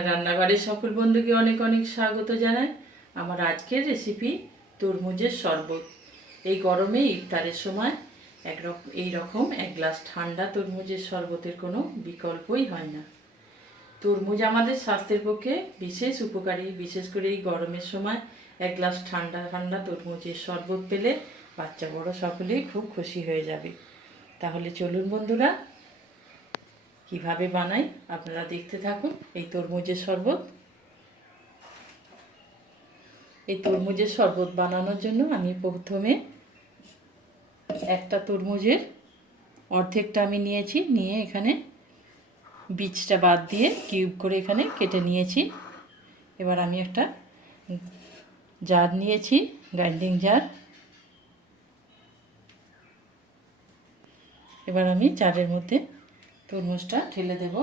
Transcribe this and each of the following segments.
আমার রান্নাঘরের সকল বন্ধুকে অনেক অনেক স্বাগত জানাই। আমার আজকের রেসিপি তরমুজের শরবত। এই গরমে ইফতারের সময় এই রকম এক গ্লাস ঠান্ডা তরমুজের শরবতের কোনো বিকল্পই হয় না। তরমুজ আমাদের স্বাস্থ্যের পক্ষে বিশেষ উপকারী, বিশেষ করে এই গরমের সময় এক গ্লাস ঠান্ডা ঠান্ডা তরমুজের শরবত পেলে বাচ্চা বড় সকলেই খুব খুশি হয়ে যাবে। তাহলে চলুন বন্ধুরা, কিভাবে বানাই আপনারা দেখতে থাকুন। এই তরমুজের শরবত বানানোর জন্য আমি প্রথমে একটা তরমুজের অর্ধেকটা আমি নিয়েছি, নিয়ে এখানে বীজটা বাদ দিয়ে কিউব করে এখানে কেটে নিয়েছি। এবার আমি একটা জার নিয়েছি, গ্রাইন্ডিং জার। এবার আমি জারের মধ্যে তরমুজটা ঢেলে দেব।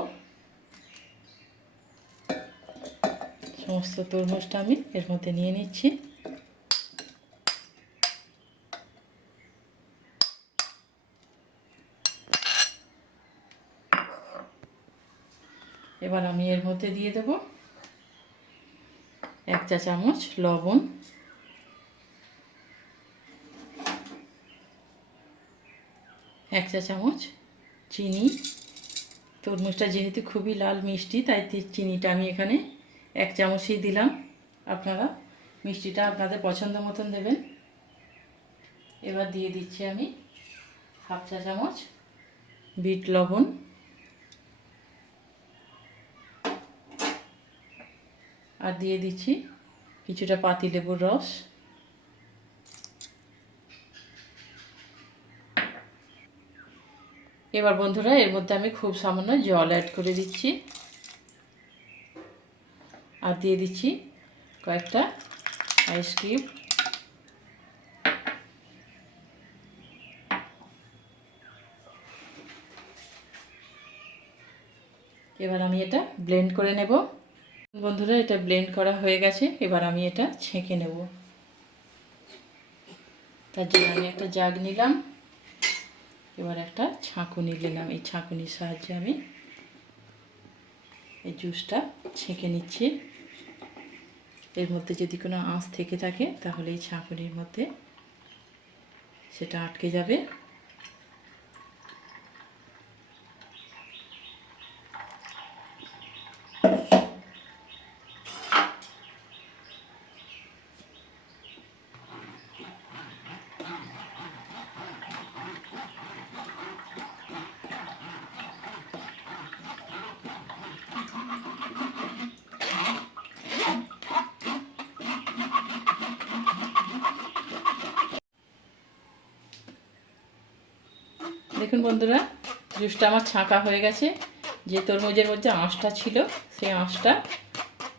সমস্ত তরমুজটা আমি এর মধ্যে নিয়ে নিচ্ছি। এবার আমি এর মধ্যে দিয়ে দেব 1 চা চামচ লবণ, 1 চা চামচ চিনি। তরমুজটা যেহেতু খুবই লাল মিষ্টি, তাই চিনিটা আমি এখানে 1 চামচই দিলাম। আপনারা মিষ্টিটা আপনাদের পছন্দ মতন দেবেন। এবার দিয়ে দিচ্ছি আমি 1/2 চা চামচ বিট লবণ, আর দিয়ে দিচ্ছি কিছুটা পাতিলেবুর রস। এবার বন্ধুরা, এর মধ্যে আমি খুব সামান্য জল অ্যাড করে দিচ্ছি, আর দিয়ে দিচ্ছি কয়েকটা আইসক্রিম। এবার আমি এটা ব্লেন্ড করে নেব। বন্ধুরা, এটা ব্লেন্ড করা হয়ে গেছে। এবার আমি এটা ছেঁকে নেব। তার জন্য আমি একটা জাগ নিলাম, এবার একটা ছাঁকুনি নিলাম। এই ছাঁকুনির সাহায্যে আমি এই জুসটা ছেঁকে নিচ্ছি। এর মধ্যে যদি কোনো আঁশ থেকে থাকে তাহলে এই ছাঁকুনির মধ্যে সেটা আটকে যাবে। দেখুন বন্ধুরা, জুসটা আমার ছাঁকা হয়ে গেছে। যে তরমুজের মধ্যে আঁশটা ছিল, সেই আঁশটা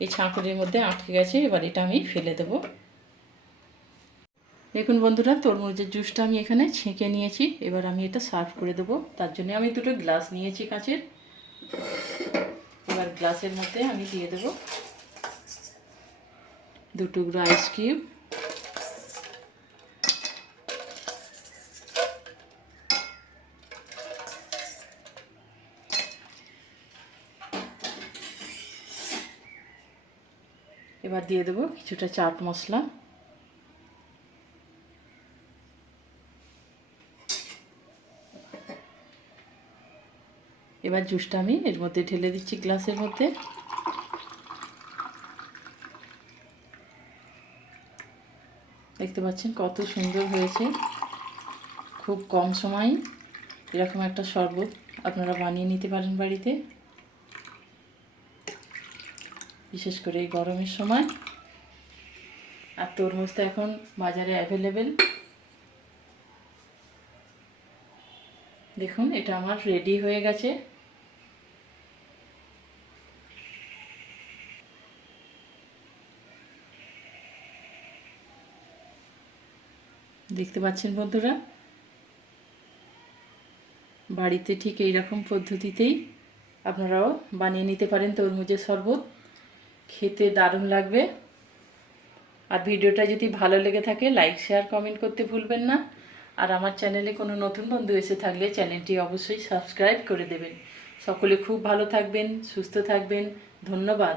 এই ছাঁকুনির মধ্যে আটকে গেছে। এবার এটা আমি ফেলে দেব। দেখুন বন্ধুরা, তরমুজের জুসটা আমি এখানে ছেঁকে নিয়েছি। এবার আমি এটা সার্ভ করে দেবো। তার জন্য আমি দুটো গ্লাস নিয়েছি কাঁচের। এবার গ্লাসের মধ্যে আমি দিয়ে দেব 2 টুকরো আইস কিউব, এবার দিয়ে দেবো কিছুটা চাট মশলা। এবার জুসটা আমি এর মধ্যে ঢেলে দিচ্ছি গ্লাসের মধ্যে। দেখতে পাচ্ছেন কত সুন্দর হয়েছে। খুব কম সময় এরকম একটা শরবত আপনারা বানিয়ে নিতে পারেন বাড়িতে, বিশেষ করে এই গরমের সময়। আর তরমুজটা এখন বাজারে অ্যাভেলেবেল। দেখুন, এটা আমার রেডি হয়ে গেছে। দেখতে পাচ্ছেন বন্ধুরা, বাড়িতে ঠিক এই রকম পদ্ধতিতেই আপনারাও বানিয়ে নিতে পারেন তরমুজের শরবত। খেতে দারুণ লাগবে। আর ভিডিওটা যদি ভালো লেগে থাকে লাইক শেয়ার কমেন্ট করতে ভুলবেন না। আর আমার চ্যানেলে কোনো নতুন বন্ধু এসে থাকলে চ্যানেলটি অবশ্যই সাবস্ক্রাইব করে দেবেন। সকলে খুব ভালো থাকবেন, সুস্থ থাকবেন। ধন্যবাদ।